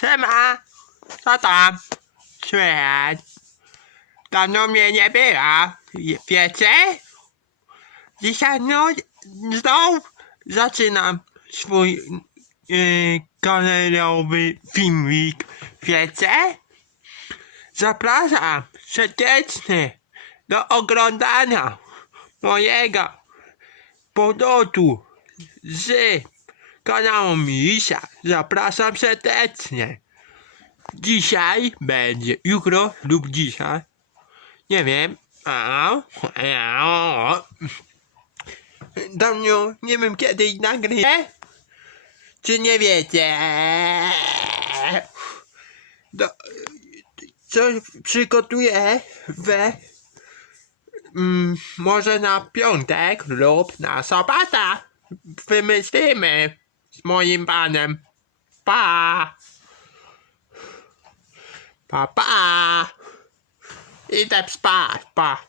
Siema! Co tam? Słychać? Dawno mnie nie było. Wiecie? Dzisiaj no znowu zaczynam swój yy, kolejowy filmik. Wiecie? Zapraszam serdecznie do oglądania mojego powrotu z kanału Misia. Zapraszam serdecznie. Dzisiaj będzie, jutro lub dzisiaj. Nie wiem. A, a, Dawno nie wiem kiedy nagrę. Czy nie wiecie? Do, coś przygotuję we mm, może na piątek lub na sobotę. Wymyślimy z moim panem. Pa! Pa, pa! Idę spać, pa!